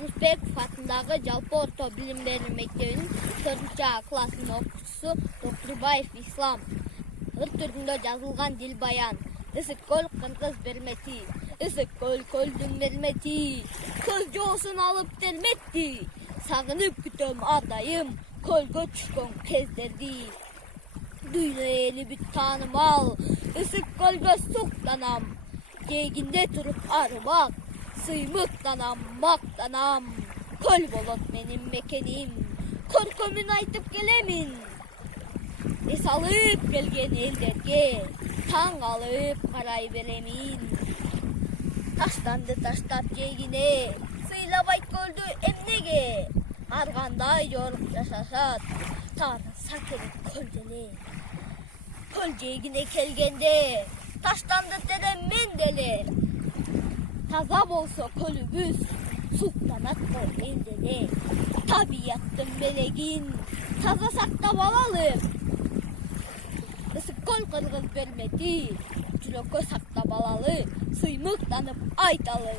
Musbekov атындагы жалпы орто билим берүү мектебинин 4 классынын окуучусу Доктурбаев Ислам. Ыр түрүндө жазылган дил баян. Ысык көл кыргыз бермети. Ысык көл көлдүн бермети. Көз жоосун алып терметти. Сагынып күтөм ар дайым көлгө түшкөн кездерди. Дүйнө эли бүт таанымал. Ысык көлгө суктанам. Жээгинде туруп арыбак. Сыймыктанам, мактанам. Көл болот менин мекеним. Көркөмүн айтып келемин. Эс алып келген элдерге таң алып карай беремин. Таштанды таштап жээгине, сыйлабайт көлдү эмнеге? Ар кандай жорук жашашат, таарынса керек көл деле. Көл жээгине келгенде таштанды терем мен деле. Таза болсо көлүбүз, суктанат го эл деле. Табияттын белегин таза сактап алалы. Ысык көл кыргыз бермети, жүрөккө сактап алалы, сыймыктанып айталы.